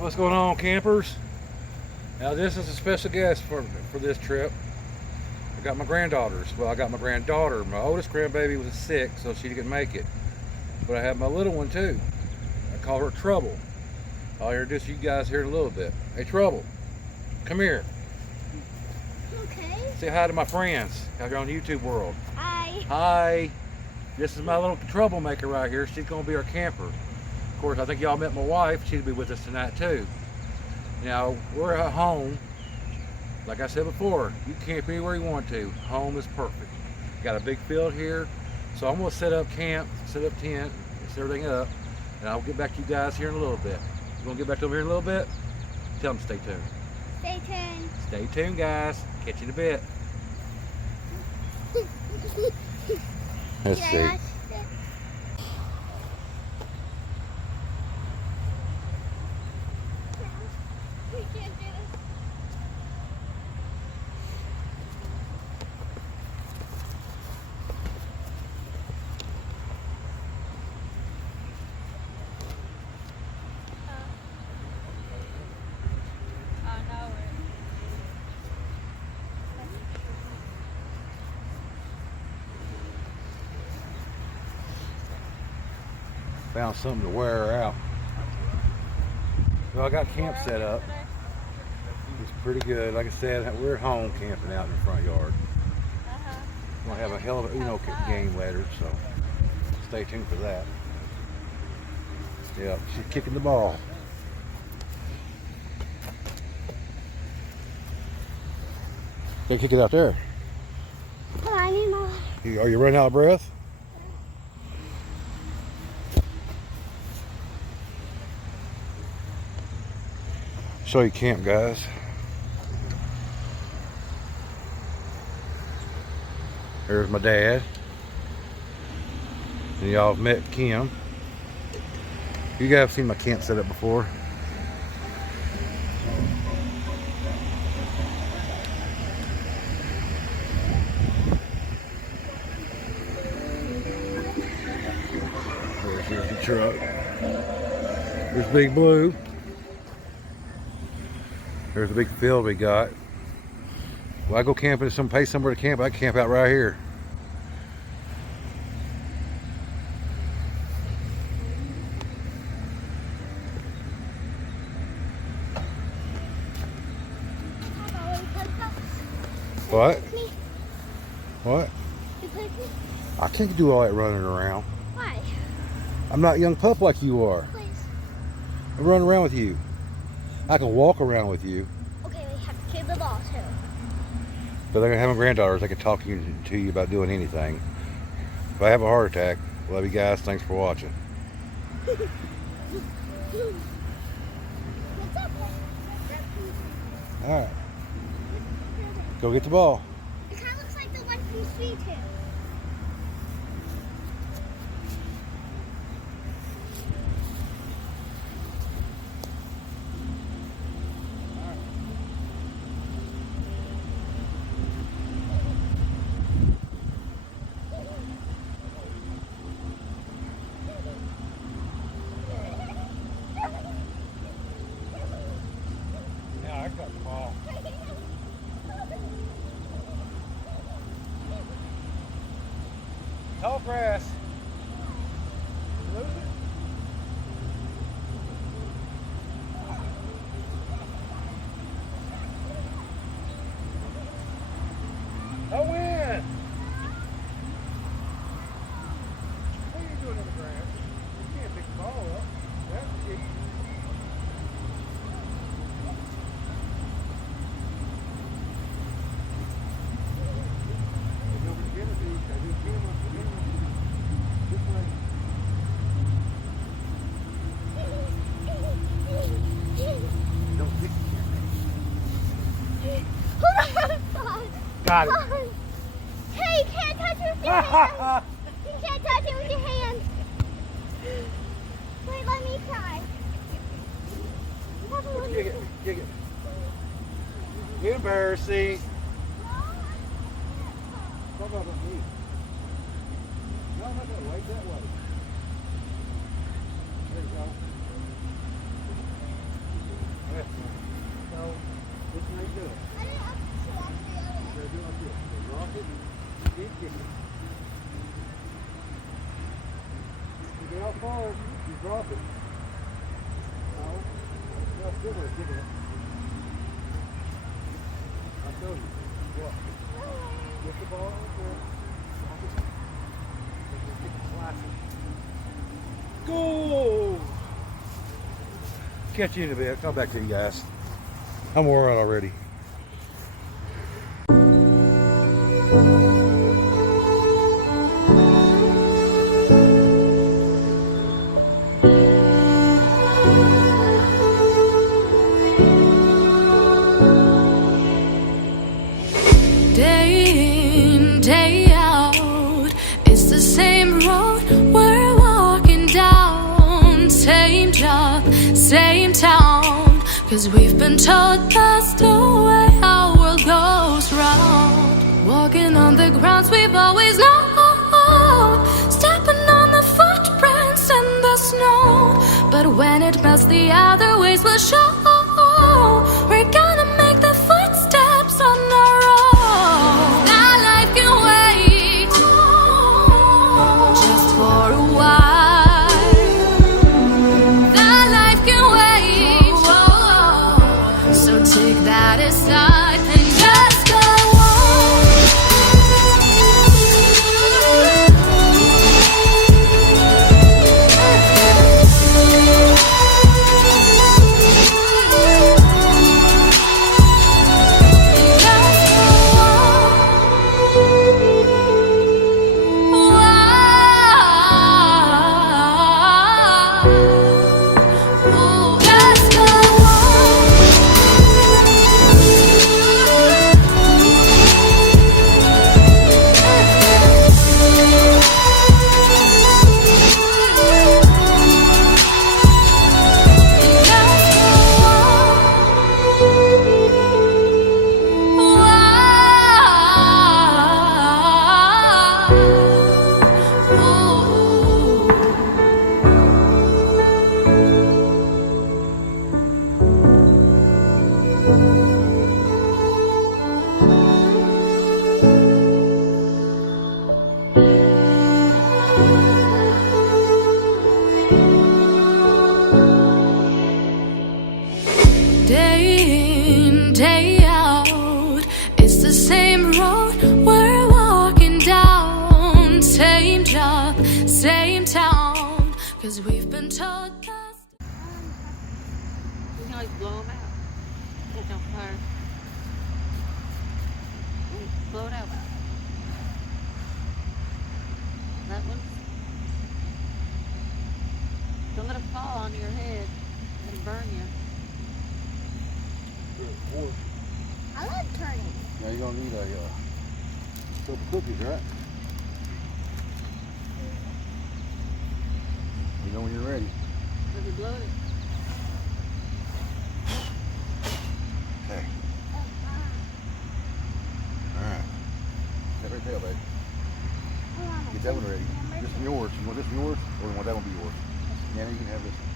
What's going on, campers? Now this is a special guest for this trip. I got my granddaughters. Well, I got my granddaughter. My oldest grandbaby was sick, so she didn't make it. But I have my little one too. I call her Trouble. I'll introduce you guys here in a little bit. Hey, Trouble, come here. Okay. Say hi to my friends out here on the YouTube world. Hi. Hi. This is my little troublemaker right here. She's gonna be our camper. Of course, I think y'all met my wife. She'll be with us tonight too. Now, we're at home. Like I said before, you can camp anywhere you want to. Home is perfect. Got a big field here. So I'm gonna set up camp, set up tent, set everything up, and I'll get back to you guys here in a little bit. You wanna get back over here in a little bit? Tell them to stay tuned. Stay tuned. Stay tuned, guys. Catch you in a bit. Let's see. We can't do this. Found something to wear her out. Well, I got camp set up. It's pretty good. Like I said, we're at home camping out in the front yard. We're gonna have a hell of a game later, so stay tuned for that. Yeah, she's kicking the ball. They kick it out there. But I need more. Are you running out of breath? Show you camp, guys. There's my dad. And y'all have met Kim. You guys have seen my camp set up before. There's the truck. There's Big Blue. There's a big field we got. Well, I go camping at some place somewhere to camp. I camp out right here. What? What? I can't do all that running around. Why? I'm not a young pup like you are. Please. I run around with you. I can walk around with you. Okay, we have to kick the ball too. But they're gonna have my granddaughters. They can talk to you about doing anything. If I have a heart attack, love you guys. Thanks for watching. What's up? All right. Go get the ball. It kind of looks like the one from Sweet Tooth. Yeah, I got the ball. Tall grass. You lose it? A win! What are you doing in the grass? You can't pick the ball up. That's kick. Got it. Hey, you can't touch it with your hands. You can't touch it with your hands. Wait, let me try. Kick it. Kick it. Embarrassing. What about me? No, I'm not going to wait that way. There you go. You drop it. No. That's a good way of kicking it. I'll show you. What? Get the ball up there. Drop it. And just kick it, slice it. Go! Catch you in a bit. Come back to you guys. I'm worn out already. Day in, day out, it's the same road we're walking down. Same job, same town, 'cause we've been told that's the way our world goes round. Walking on the grounds we've always known, stepping on the footprints in the snow. But when it melts, the other ways will show. We're gonna make the footsteps on our own. That life can wait just for a while. That life can wait, so take that aside and just go day in, day out, it's the same road we're walking down. Same job, same town, 'cause we've been told that's... You can always blow them out. Catch on fire. Blow it out. That one. Don't let it fall onto your head. It'll burn you. I love turning. Now you're gonna need a couple cookies, right? You know when you're ready. Have you blowed it? Okay. Alright. That right there, babe. Get that one ready. This one yours. You want this one yours? Or you want that one to be yours? Yeah, you can have this one.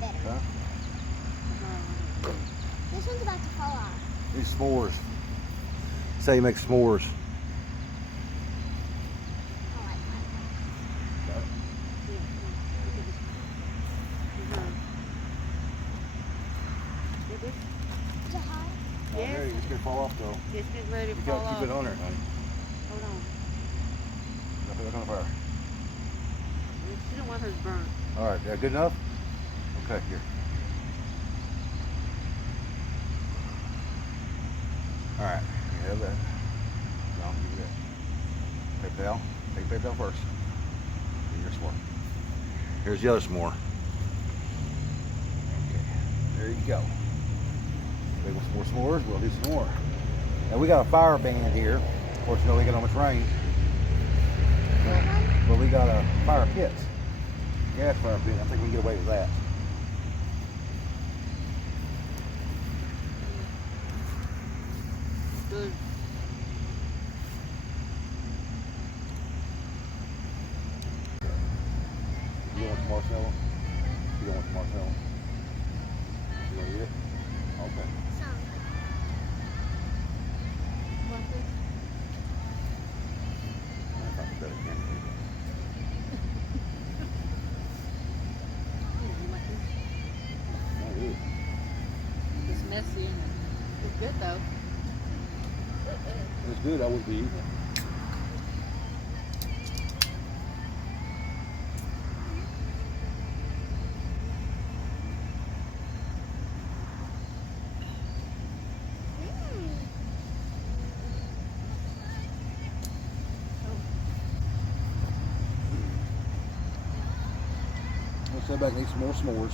Better. Huh? This one's about to fall off. These s'mores. Say you make s'mores. I like mine. Is it hot? Yes. Hey, it's gonna fall off though. It's getting ready to You fall gotta off. keep it on there, honey. Hold on. Don't put it on the fire. She don't want hers burnt. Alright, yeah, good enough? Okay, here. Alright, you have that. No, I'll give you that. Paper towel. Take the paper towel first. And your s'more. Here's the other s'more. Okay, there you go. They want some more s'mores, we'll do some more. Now we got a fire band here. Of course, you know we got how much rain. But we got a fire pit. Gas fire pit. I think we can get away with that. Good. You don't want some marshmallow? You don't want some marshmallow? You want to eat it? Okay. Want this? I thought we better candy. Good though. It's good. I would be eating it. Let's sit back and eat some more s'mores.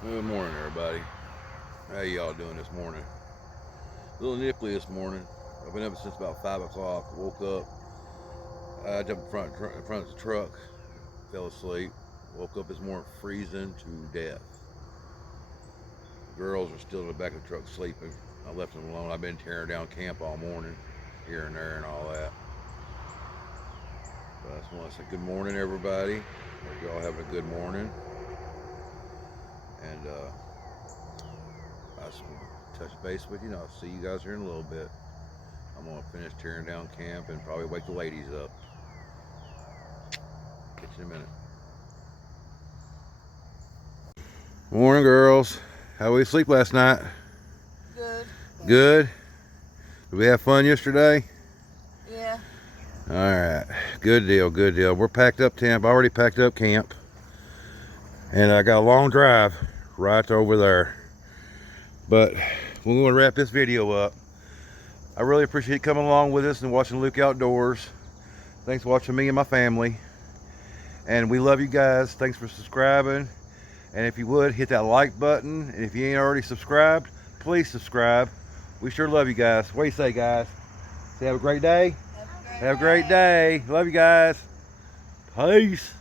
Good morning, everybody. How y'all doing this morning? A little nipply this morning. I've been up since about 5 o'clock. Woke up. I jumped in front of the truck. Fell asleep. Woke up this morning freezing to death. The girls are still in the back of the truck sleeping. I left them alone. I've been tearing down camp all morning, here and there and all that. But I just want to say good morning, everybody. Hope y'all having a good morning. And I just want to touch base with you. I'll see you guys here in a little bit. I'm going to finish tearing down camp and probably wake the ladies up. Catch you in a minute. Morning, girls. How we sleep last night? Good. Good? Did we have fun yesterday? Yeah. All right. Good deal, good deal. We're packed up camp. I already packed up camp. And I got a long drive right over there. But we're going to wrap this video up. I really appreciate you coming along with us and watching Luke Outdoors. Thanks for watching me and my family. And we love you guys. Thanks for subscribing. And if you would, hit that like button. And if you ain't already subscribed, please subscribe. We sure love you guys. What do you say, guys? Say have a great day. Have a great day. Love you guys. Peace.